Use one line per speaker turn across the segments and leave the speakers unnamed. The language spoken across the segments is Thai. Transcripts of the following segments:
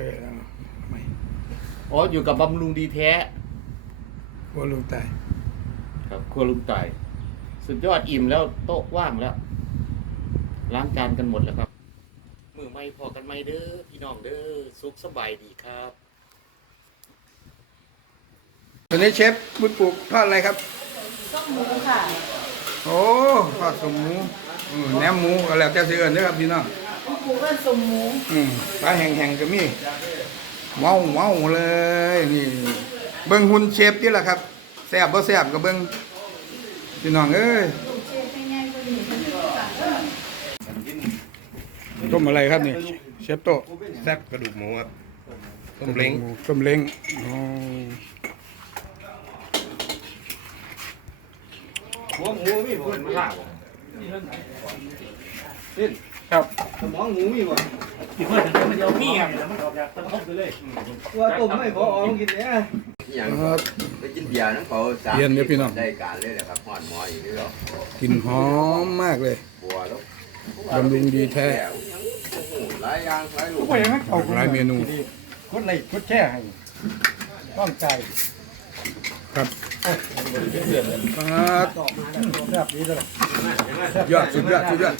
ออเอาไม่
อ๋ออยู่กับบำรุงดีแท้
กลัวลุงตาย
ครับครัวลุงต่ายสุดยอดอิ่มแล้วโต๊ะว่างแล้ว ล้างจานกันหมดแล้วครับ มือไม่พอกันไม่เด้อพี่น้องเด้อสุขสบายดีครับ
ตอนนี้เชฟบุญปลูกทอดอะไรครับ
ส้มหมูค่ะ
โอ้ทอดสมหมูอืมแหนมหมูก็แล้วแต่สิเอิ้นเด้อครับพี่น้อง
ส้มหมูก็ส้มหมู
อืมปลาแห้งๆก็มีเว้าวว้าวเลยนี่ เบิ่งหุ่นเชฟนี่แหละครับแซ่บบ่แซ่บก็เบิ่งพี่น้องเอ้ย
ลูกเชฟง่ายๆก็ดีมันก็สั่งเออ
ต้มอะไรครับนี่ เชฟโตะ
แซ่บกระดูกหมูครับต้มเล้ง
ต้มเล้งอ๋อ
หัวหมูมีบ่ลาบ
ครับ
สมองหมูมีบ่
ที่เพื่อนจะมันเดียวมีครับมันออกจากตะคบไปเลย
ตัวต้มไม่พอเอากินเนี่ย
อย่าง
ครับ
ไปกินเบียร์น้ำเขาสาม
เย็นเนี่ยพี่น้อง
ได้การเลยแหละครับหอดหมออยู่นี่หรอก
กลิ่นหอมมากเลย
บัวแล้ว
บำรุงดีแท้
วยังโอ้โหหลายอย่างหลายลูก
หลายเมนู
กดไลค์กดแชร์ให้ต้องใจ
ครับครับ
แบบนี้เลย
ยอดสุดยอดสุดยอด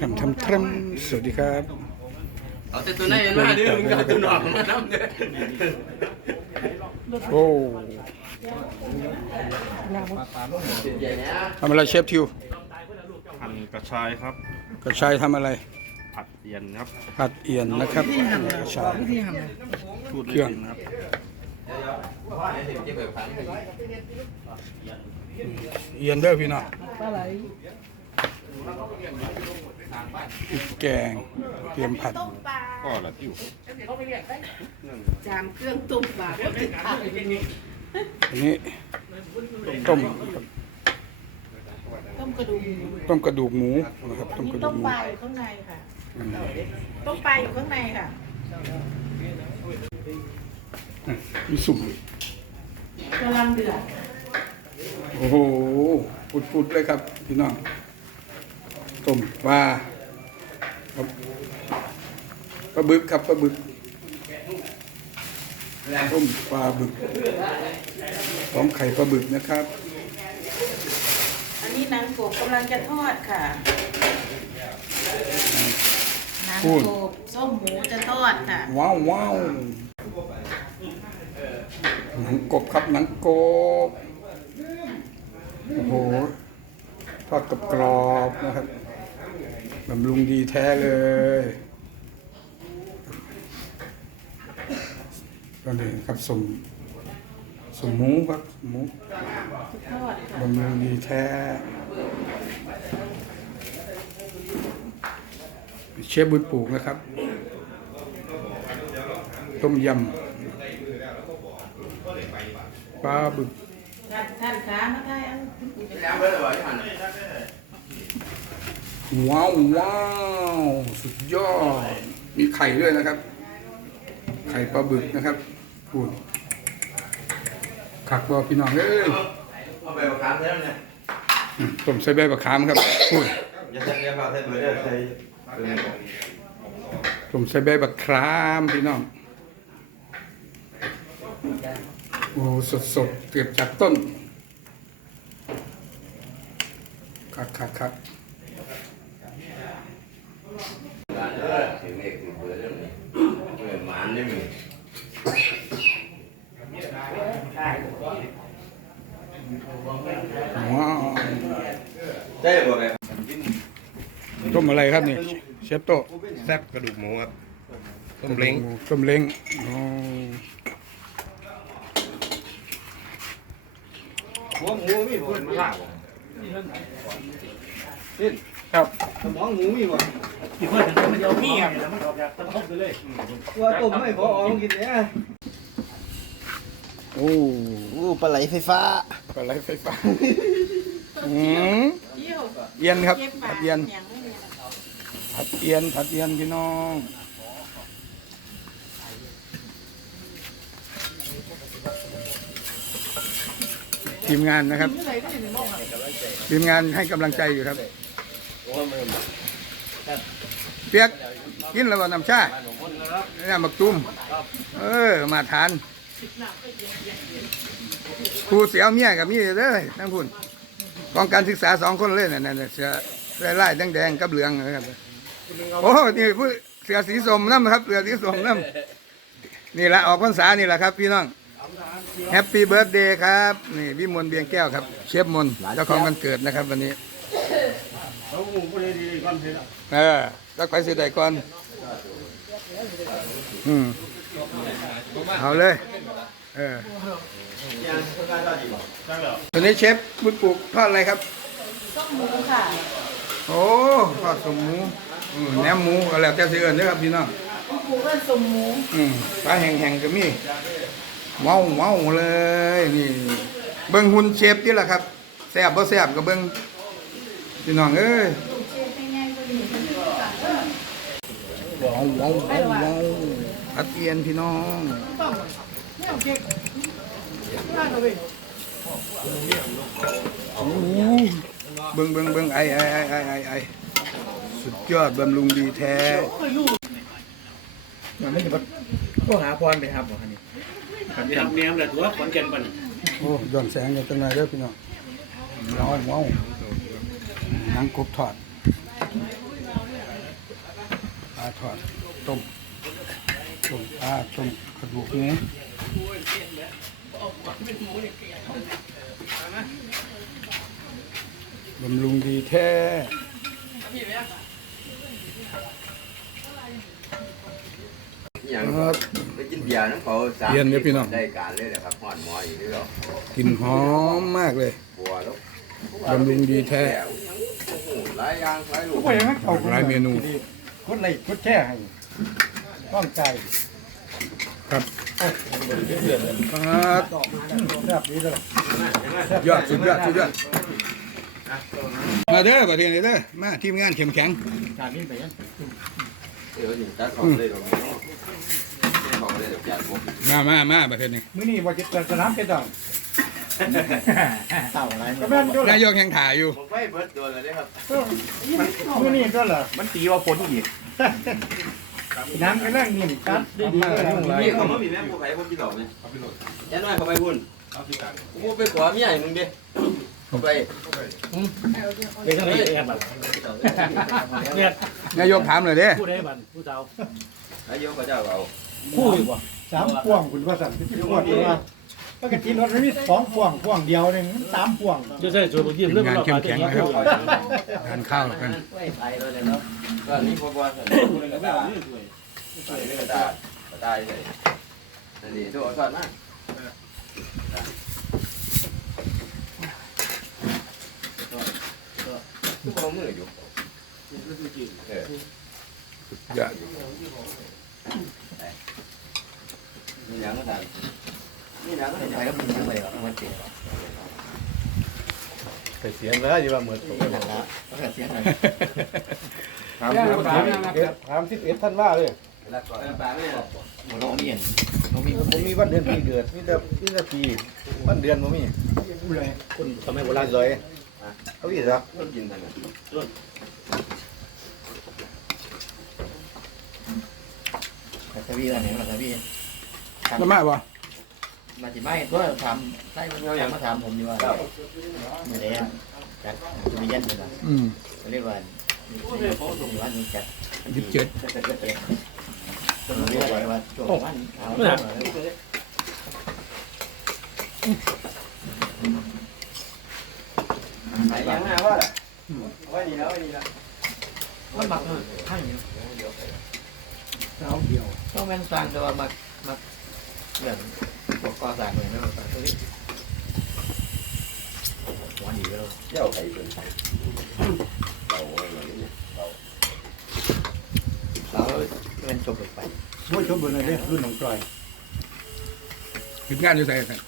ทำทำทำสวัสดีครับ
เอาแต่ตัวไหนมาเด้อมึงเอาตัวหนอกมาน้ำเด้อ
โอ้ทำอะไรเชฟทิว
หั่นกระชายครับ
กระชายทำอะไร
ผัดเอียนครับ
ผัดเอียนนะครับกระชาย
สูตร
เครื่อง
ครับ
เอี
ยนเด้อพี่น้อง พริกแกงเตรียมผัด
ต้มปลา
ก็ละติ้ว
จามเครื่องต้มปลาก็ติดผัก
อันนี้ต้ม
ต้มกระดูกหมู
ต้มกระดูกหมูนะครับต้ม
มี
กระดู
ต้
ก
ม
หมู
ปลาอยู่ข้างในค่ะ
อืม
ต้มปลาอยู่ข้างในค่ะ
มีสุ่ม
กำลังเดือด
โอ้โหปุดๆเลยครับ พี่น้อง ต้มปลาครับปลาบึกครับปลาบึกต้มปลาบึกพร้อมไข่ปลาบึกนะครับ
อันนี้นางกบกำลังจะทอดค่ะนาง
พูด
กบส้มหมูจะทอดค่ะ
ว้าวว้าวหนังกบครับหนังกบ โอ้โหทอดกับกรอบๆนะครับ บำรุงดีแท้เลยก็เลยครับสมสมหมูครับหมู
ทอดค่ะ
บำรุงดีแท้ เชฟบุญปลูกนะครับ ต้มยำปลาบึก
ท่านท่านขามาได้อันคุณปู่จะ
แล้ วเด้อว่าที่หัน
ว้าวว้าวสุดยอด มีไข่ด้วยนะครับ ไข่ปลาบึกนะครับพูดขักบอพี่น้องเอ้ย
เอาไปประกันเท่านั้นเนี่ย
อืมต้มใส่ใบมะขามครับพูด
อย่าใส่เรียกว่าใส่เบอร์เด้อใส่ตัวนี้
ต้มใส่ใบมะขามพี่น้องโอ้สดสดๆเก็บจากต้นคักคักคัก
การ เด้อถึงเอกถึงเบอร์เด้อนี่เบอร์หมานได้มั้ย
ว้าว
ได้บ่ได้
ต้มอะไรครับนี่เชฟโตะ
แซ่บกระดูกหมูครับต้มเล้ง
ต้มเล้งอ๋อ
หัวหมูมีบ่ลาบ
ครับ
สมองหมูมีบ่
ที่เพื่อนจะมันเดียวมีครับมันออกจากตะคบไปเลย
ตัวต้มไม่พอเอากินเนี่ย
โอ้
อู้ปลาไหลไฟฟ้า
ปลาไหลไฟฟ้าอืม
เอี
ยนครับผัดเอียนผัดเอียนผัดเอียนพี่น้องทีมงานนะครับ ทีมงานให้กำลังใจอยู่ครับ เปียกกินแล้วว่าน้ำชาน้ำบักตุ้มเออ มาทานครูเสียวเมียกับมีเด้อทั้งพุ่นกองการศึกษาสองคนเลยน่ะนั่นน่ะเสือไล่แดงๆกับเหลืองนะครับโอ้นี่ผู้เสือสีสมน้ำครับเสือสีสมน้ำนี่ละออกพรรษานี่แหละครับ พี่น้องแฮปปี้เบิร์ดเดย์ครับ นี่วิมลเบียงแก้วครับ เชฟมนเจ้าของวันเกิดนะครับวันนี้
เอ
อ รักไปสิได้ก่อน อืมเอาเลย เออตัวนี้เชฟบุญปลูกทอดอะไรครับ
ส้มหมูค่ะ
โอ้ทอดสมหมูอืมแหนมหมูก็แล้วแต่สิเอิ้นเด้อครับพี่น้อง
คุณครูก็ส้มหมู
อืมปลาแห้งๆก็มีเมาเมาเลยนี่เบิ่งหุ่นเชฟนี่แหละครับแซ่บบ่แซ่บก็เบิ่งพี่น้องเอ้ย
เชฟเป็นไงก็ดี
ว้าวว้าวว้าวว้าวพัดเอียนพี่น้องโอ้เบิ่งเบิ่งเบิ่งไอไอไอไอไอไอสุดยอดบำรุงดีแท้
มันไม่ใช่ว่าพวกหาพรไปครับอันนี้ทำเนียมแหละถือว่าขอนแก่นปัน
โอ้ย้อนแสงกันตั้งไหนเด้อพี่น้องว้าวว้าวนังกบทอด ปลาทอดต้มต้มปลาต้มกระดูกหมูบำรุงดีแท้
อย่าง
ครับ
ไปกินเบียร์น้ำเขาสาม
เย็นเดี๋ยวพี่น้อง
ได้การเลยนะครับหอนหมออีกนี่หรอก
ลิ่นหอมมากเลย
บัวแล้ว
บำรุงดีแท้
โอ้โหหลายอย่างหลายลูก
ก็ยังให้เขา
หลายเมนู
กดไลค์กดแชร์ให้ต้องใจ
ครับครับ
แบบนี้เลย
ยอดสุดยอดสุดยอดมาเด้อประเทศนี้เด้อมาทีมงานเข้มแข็ง
การนี้ไปยัง
เดี๋ยวนี่ตัดของเลยตรงนี้ของเลยเดี๋ยวแจกผม
มามามาประเทศนี้
มื้อนี้ว่าจะสนามเป็นต้อง เต่าอะไรก็แม่นด้วย
นายกแข่งถ่ายอยู่
ผมไปเบิร์ดตัวเลยนะครับ
มื้อนี้ก็เหรอมันตีว่าฝนอีกน้ำก็นั่งนิ่มกัดดีๆเลย
นี่เขาไม่มีแม่ผู้ใครผมกินหรอกเนี่ยยันน้อยเขาไปบุญกูไปขอเมียมึงดิเขาไป
เป็นจังได๋แอบบัดเนี่ย
นายกถามเลยเด้
ผู้ใดบัดผู้เฒ่า
นายกเขาเจ้าเอา
คู่อีกบ่สามพวงคุณว่าสั่นที่พวงว่า ปกติรถมันมีสองพ่วงพ่วงเดียวหนึ่งสามพ่วง
จะใช่จุ
ดยิ้มเรื่องเรานเข้มแข็งนะครับทานข้าวกัน
ก็นี่พอบอลเลยกระดาษกระดาษกระดาษเลยนี่ดูอ่อนมากทุกคนมืออยู่
ยา
กมีอย่างก็ได้ ใช้ก็มีหนังไปแล้วมันติด
ไปเสียงแล้วอยู่ว่าเหมือนตกกันละ
ถาม
ถาม
ดู
ถามถามสิบเอ็ดท่านว่าเลย
แล้วก็ปากเนี่ย
ผมมีวันเดือนปีเกิดมีแต่มีแต่ปีวันเดือนผมมีคนสมัยโบราณเลยเขาอีกเหรอ
ต้นกินทันอะ
สวีอะไรเนี่ยสวี
น้ำมาบ่
มาจิไม่ก็ถามใช่มันถามมาถามผมอยู่ว่าเมื่อไหร่จัดจะมีเย็นเลยนะ
อืม
เรียกว่าวันนี้จัด
ยิบเจ็ด
จนเรียกว่าโจวันเอา
ไหนยังหน้าว่าไว้นี่แล้วไว้นี่แล้ว
มันมักให้
เจ้าเดียว
ต้องแม่นสร้างแต่ว่ามักมักเรื่อง พวกก่อสร้างเลยนะมันตัวนี้วันนี้เรา
เจ้าไก่เป็นเราไว้เนี่ย
เราเป็นจบไป
ช่วยชมบนเลยเนี่ยรุ่นของจอย
ทีมงานอยู่ใส่กัน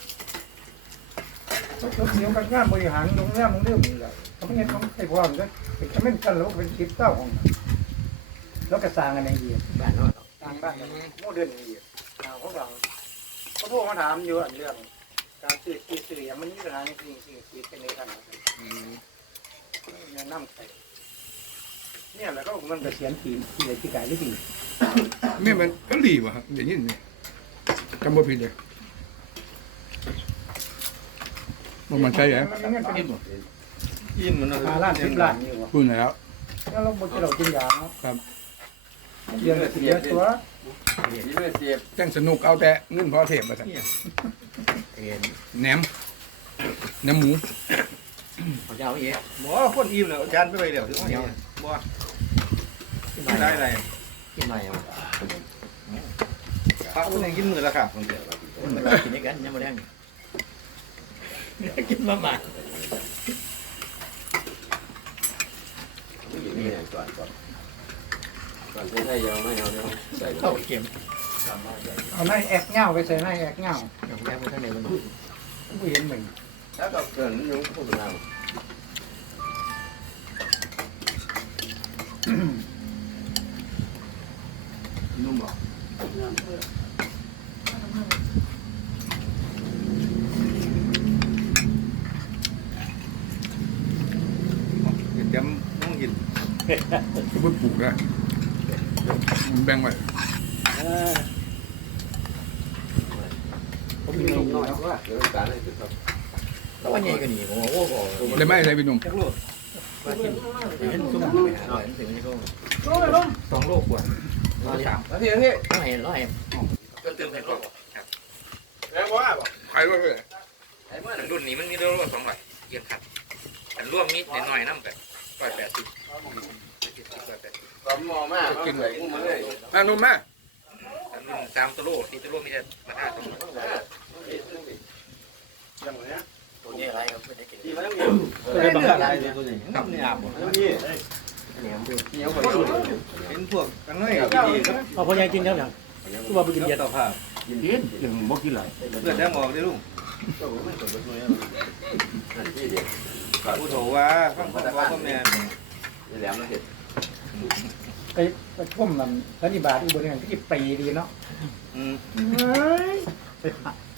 รถเสียงกันงานบริหารโรงแรมโรงเรื่องนี่แหละเขาไม่เห็นเขาใครพร้อมก็เป็นคอมเมนต์กันแล้วเป็นคลิปเต้าของแล้วก็สร้างกันในเดีย
บ้านนอก
สร้างบ้านโมเดิร์นเดียเขาบอกเขา โทรมาถามอยู่อันเรื่อง การสื่อสื่อสื่อมันมีปัญหาในสิ่งสิ่งสิ่งเป็นในขณะแนะนำใครเนี่ยแล้วก็มันเกษียณปีปีไหนปีกายหรือปี
แม่มันก็หลีว่ะครับอย่างนี้นี่จำบ่ผิดเลยบ่มันใช่เหรอ
มันเงินเป็น
อิ่มมันนะ
ห้าล้านสิบล้านนี่วะ
พูดแล้ว
แล้วเราบ่กินเรากินยาเนาะ
ครับ
เลี้ยงเสียตัว
ยี่สิบเสียบ
จังสนุกเอาแต่เงินพอเทพมาสั่น
เอ็น
แหนมแหนมหมู
เขาจะเอาอ๊ะ
หมอคนอิ่มแล้วจานไปไปเดี๋ยวถึงว่าบ่
กิน
กิน
หน่
ได้
อะ
ไร
กินหน่อยเอา
พระคนยังกินมือและครับคนเดียว
กินด้วยกันยังไม่ได้กินมาหมา
นี่ก่อนก่อน ก่อนใช้ยาวไม่เอาเดี๋ยวใส่
เข้าเข็ม
เอาในแอกเงาไปใส่ในแอกเงา
อย่างแรกมันข้างในมัน
ไม่เห็นเหมือน
แล้วก็เกินยุ่งพวกเรา
นุ่มหรอจำต้องกินก็เพิ่งปลูกนะ แบ่งไว้
ผมมีลูกน้อยว่าเดี๋ยวการให้ติดครับ
แล้ววันใหญ่ก็หนีผมโอ้โห
เลยไม่ใช่พี่หนุ่ม
จักรโลด
ว่ากินเห็นซุ่มไปหาอะไรถึงนี่ก็
สองโลกว่า
ร้อยสาม
แล้วพี่พี่
ร้อยร้อย
จนเติมให้ก่อน
แล้วว่าบ่
ใครว่าเพื่อ
ไอ้เมื่อ
รุ่นนี้มันมีเรื่องรวดสองร้อยเยียนครับแต่ร่วมนิดหน่อยๆน้ำแบบร้อยแปดสิบ
ตอน มองมากกินไหลกุ้งมาเลย
อะหนุ่มม่
แต่รุ่นสามตัวโลที่ตัวโลมีแต่ราคาสองร้
ตัวนี้อะไรก็ไม่ได้กิน
ที่มันมีเนื้ออะไรตัวนี้กับเนี่ยบ่นี่
เนี่ยมัน
เหนียวกว่า
เห็นพวกกันน้อยดีครับ
เอาพ่อใหญ่กินแล้วยังกูว่าไปกินเบียร์
ต่อภาพ
กินยังบ่กินหลย
เลือดแดงออกได้ลุง
ที่เดียว
ผู้โถว่าฟังพ่อพ่อแม่
แหลมแล้วเห็ด
ไปไปท่วมมันสันนิบาตอีกบนนึงที่ปีดีเนาะ
อืม
เฮ้ยไป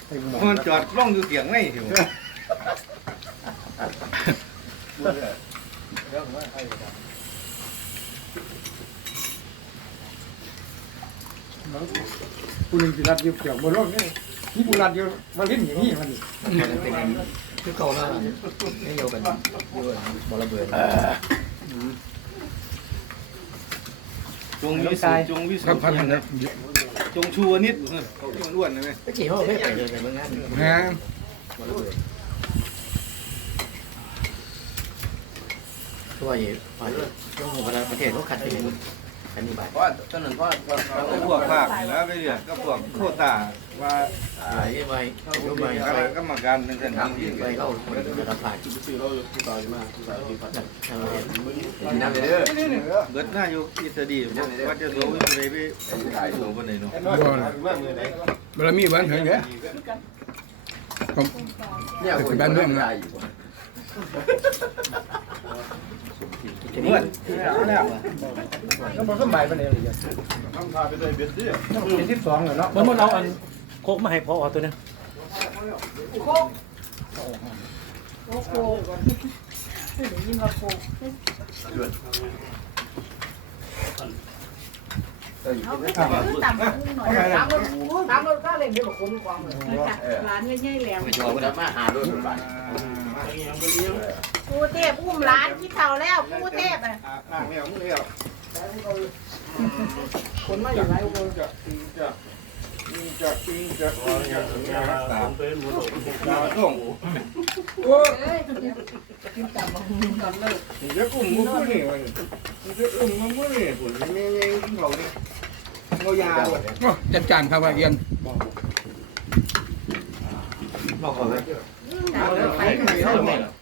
ไปหมอ
มันจอดล่องอยู่เสียงไงถิว
กูนึงสิรัดอยู่เกี่ยวบนโลกนี่ที่กูรัดอยู่มาลิ้นอย่างนี้มันดิ
มันเป็นคือเก่าแล้วไม่โยกันโยกันบอระเบิด
จงวิสุจงวิสุ
ครับพันนะ
จงชูนิดเขาที่มันอ้วนนะไหม
ก็ขี่เขาไม่ไปเลยไปเมืองงาน
ฮะ
บอระเบิดคือว่าอย่างว่าช่วงหัวประเทศเขาขัดเป็น อันนี้บาท
เพราะตอนนั้นเพราะเพราะ
แล้วพวกภาคแล้วไปเรียกก็พวกโคตาว่า
ไหลไปยกไป
คณะกรรมการเป็นเส้นทางที่
ไปเข้าระดับผ่าน
ซื้อเราที่ต่อยมาที่ต่อยที่พัด
ทางเรียน
กินน้ำเด้อ
เบิดหน้าอยู่อิสดีว่าจะโซ่ไปไปโซ่ไปไหนเนาะ
บารมีบ้านเถิงเด้อผม
เนี่ยคนบ้านเมืองไรอยู่
เมื่อแล้ว
แล้วมันสบายไปเลยเลย
ทำพาไปเลยเบ็ดดิ
เป็นที่สองเลยเนาะ
มันมันเอาอันโคกมาให้พอตัวนึง
โคกโคกโคกเดี๋ยวยินว่าโคกเอาไปต่ำต่ำหน่อยต่ำรถต่ำรถก็เลยเดี๋ยวคนกวางเลยร้านใหญ่ๆแหลม
ไปชอบแล้มาหาด้วยบาท
ปูเทพอุ้มร้านที่เท่าแล้วปูเทพอะ
อ่างไม่เอาไม่เอา
คนมาอย่างไรกูจะตี
จะจะจะตามดาวส่ง
เอ้ยกินต่ำมาหุ่นกันเลย
จะกลุ่มมุ้งนี่มันจะกลุ่มมุ้งนี่ผลไม่ไม่เขาเนี่ยเขายาว
โอ้จัดจานครับว่าเอียน
บอกเขาเลย
เอาเลยไป
เขาไม่
กินอะไร
แค่ไปเราอย่มาเลย
ไปบ้านก็เป็นหมุนไส้นะ
ใช้น้ำนี่เลย
เป็นหนไส้หมุนไส้ล่ะปูเทพไหายาบ้านเด้อ
ปูนนะปูนเจ้าเลย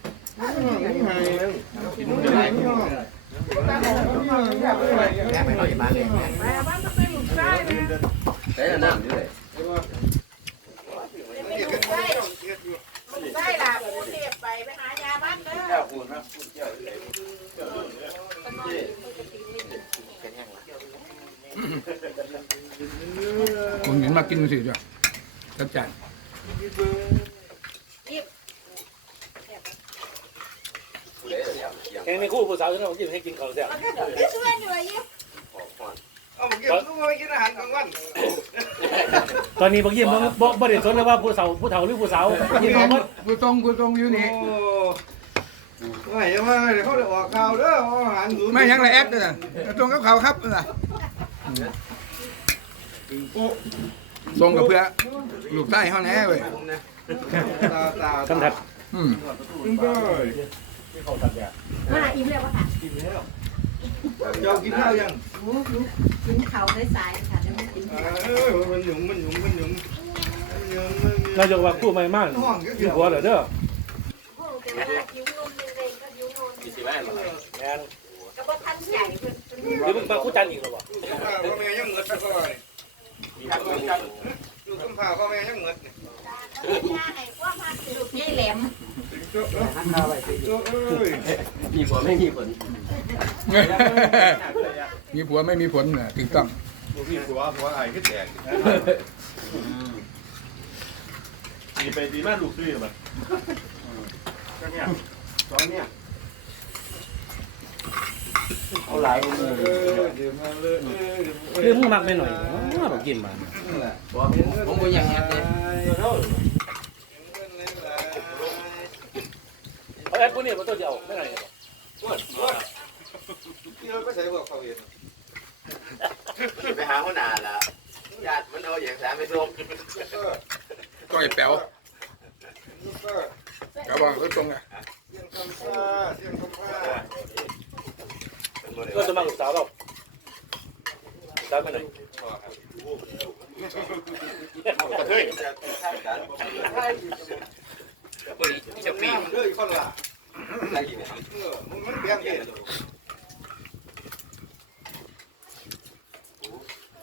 ผมเห็นมากินสิจ้ะจัดจาน
เลยเดี๋ยว
แข่งในคู่ผู้สาวที่เรากินให้กินข้าวแซ่บ
ไม่ช่วยหน่อยยิ่ง
เอาเมื่อกี้ลูกมากินอาหารกลางวัน
ตอนนี้บางยี่บ่บ่บ่ได้สนเลยว่าผู้สาวผู้เฒ่าหรือผู้สาวกินข้าวหมด
กูตรงกูตรงอยู่นี่
โอ้ไม่ยังไม่เดี๋ยวเขาได้ออกข่าวเด้ออาหารศูนย์
ไม่ยังไรแอดเลยนะตรงกับเขาครับนะ
โอ้
ตรงกับเพื่อลูกใต้เขาแน่เว้ย
ตาตา
คำถัด
อืม
ตึ้ง เบ้ย
มาอิ่มแล้ววะค่ะ
เจ้ากินข้าวยัง
โอ้ลูกกินข้าวได้สายค่ะจะไม่กิน
เออมันหยุ่มมันหยุ่มมันหยุ่มมันหยุ่มมันหยุ่ม
เราจะว่าคู่ใหม่มาก
ห้องก็
อ
เกี่
ยู่
ยว
หัวเหรอเด้อ
มีสิแม่มา
แม่น
ก็บ่ทันใหญ่เพิ่น
หรือมึงมาคู่จันอีกหรอวะ
พ่อแม่ยังเหมือนสักก่อนลูกคำพาพ่อแม่ยังเหมือน
ลูกใหญ่แหลม
โจ้เอ้ย
มี ผลไม่มีผล
มีผัวไม่มีผลน่ะถูกต้อง
พี่ผัวผัวไอ้ขึ้นแตก
ดีไปดีมากลูกซื้อมา
ตอนเนี้ย
เอาหลายมือ
เออเดี๋ยวมาเลย
หรือมึงมักไปหน่อยว่าเรากินมา
บอกผมบ่ยังงั้นเลย
เอาแอดพวกนี้มันต้องจะเอาไม่ไหน
ที่เราไปใส่บอกเขาเอง
ไปหาหัวหน้าละญาติมันเอาอย่างสามไปส่ง
ก้อยแป๋ว
ก็
กระบอกรถตรงอะ
เสียงคำพาเสียงคำพา
ก็จะมาลูกสาวเราสาวไปไหน
กระเทย
ปุยที่จะปี
น้ำเลยคนละเออ มันเปลี่ยนเอง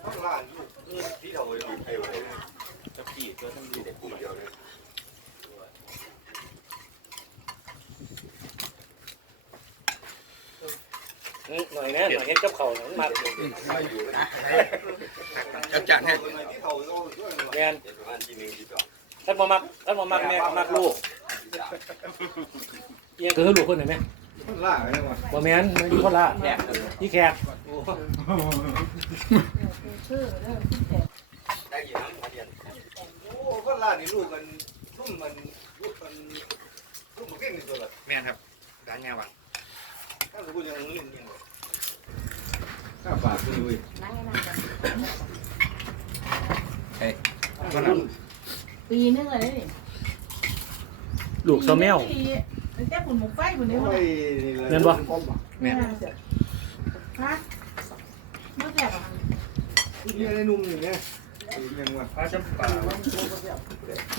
ข้างล่างอยู่ที่เราอยู่ไอ้ไว้
จะปีก็ต้องดีแต่ปีเดียวเลย
หน่อยแน่หน่อยเห็นกับเขาหน่อยมาก
จัดจัดให้
ที่าเอาด้วย
แม่น
ประมาณที่หนึ่งที่สอง
ท่านมามักท่านมามักแม่มักลูก เอียงคือลูกคนไหนแม่
คนล่าอะไรวะ
บ่แม่นมันอยู่คนละ
แยก
นี่แขก
ชื่อเด้อ
ได้กี่น้ำมาเรียน
โอ้คนล่านี่ลูกกันทุ่มมันลูกมันลูกมันเก่งที่สุดละ
แม่นครับร้านยาวัง
ถ้าสมมติยังเล่นยังข้าปากคือเว้ย
นั่งนั่งกัน
ก็นั่น
ปีนึงเลยนี่
ลูกสาวแมว
ตั้งแต่ปุ่นหมกไฟปุ่นนี้
โอ้
มัน
ย
เงินบ่
แม่น
ฮะเมื่อแก่กัน
นี่อะไรนุ่มอยู่เนี่ยยังวะ
พาจำป่า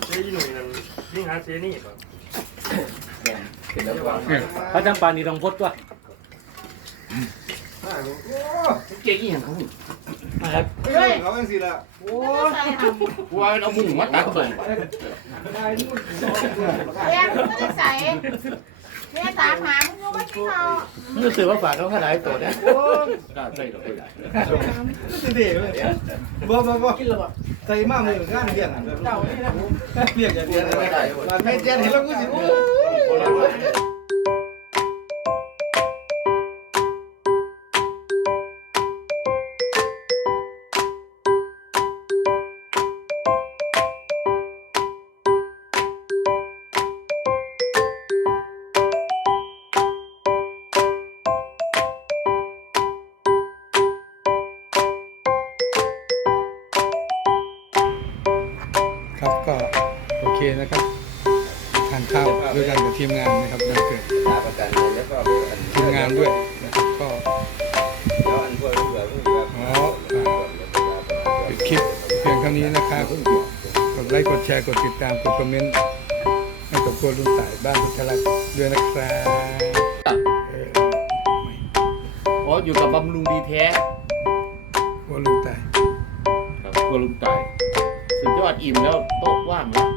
เฮ้ยหนุ่ยนั่นนี่หาเซนี่ป่ะ
ขึ้นแล้ววาง
พระจำปานี่ต้องพดตัว
โอ้
เก่งอย่างเขา
ครับ
ยเขาเป็นสิละโอ้
ใส่ทำ
กลัวเอามุ้งมาตัดส่ง
ได้นุ่ม
แย่ไม่ได้ใส่แม่ตามหามึงยังไม่กินข้าว
รู้สึกว่าฝากเขาขนาดตัวเนี่ย
กล้าใส่หรอก
สิเดี๋ยวบ่บ่บ่ใส่มามืองานเรียนเจ้านี่นะเรียนจะเรียนอะไรมันไม่เรียนเห็นแล้วกูสิโอ้ย
นะครับทานข้าวด้วยกันกับทีมงานนะครับวันเกิด
ตาประกันแล้วก็
ทีมงานด้วยนะครับก็
แล้วอันพวกเหลือพวก
อ๋อปิดคลิปเพียงเท่านี้นะครับกดไลค์กดแชร์กดติดตามกดคอมเมนต์ให้กับครัวลุงต่ายบ้านพุทธลักษณ์ด้วยนะครับเออ
อ๋ออยู่กับบำรุงดีแท้
ครัวลุงต่าย
ครับครัวลุงตายสุดยอดอิ่มแล้วโต๊ะว่างแล้ว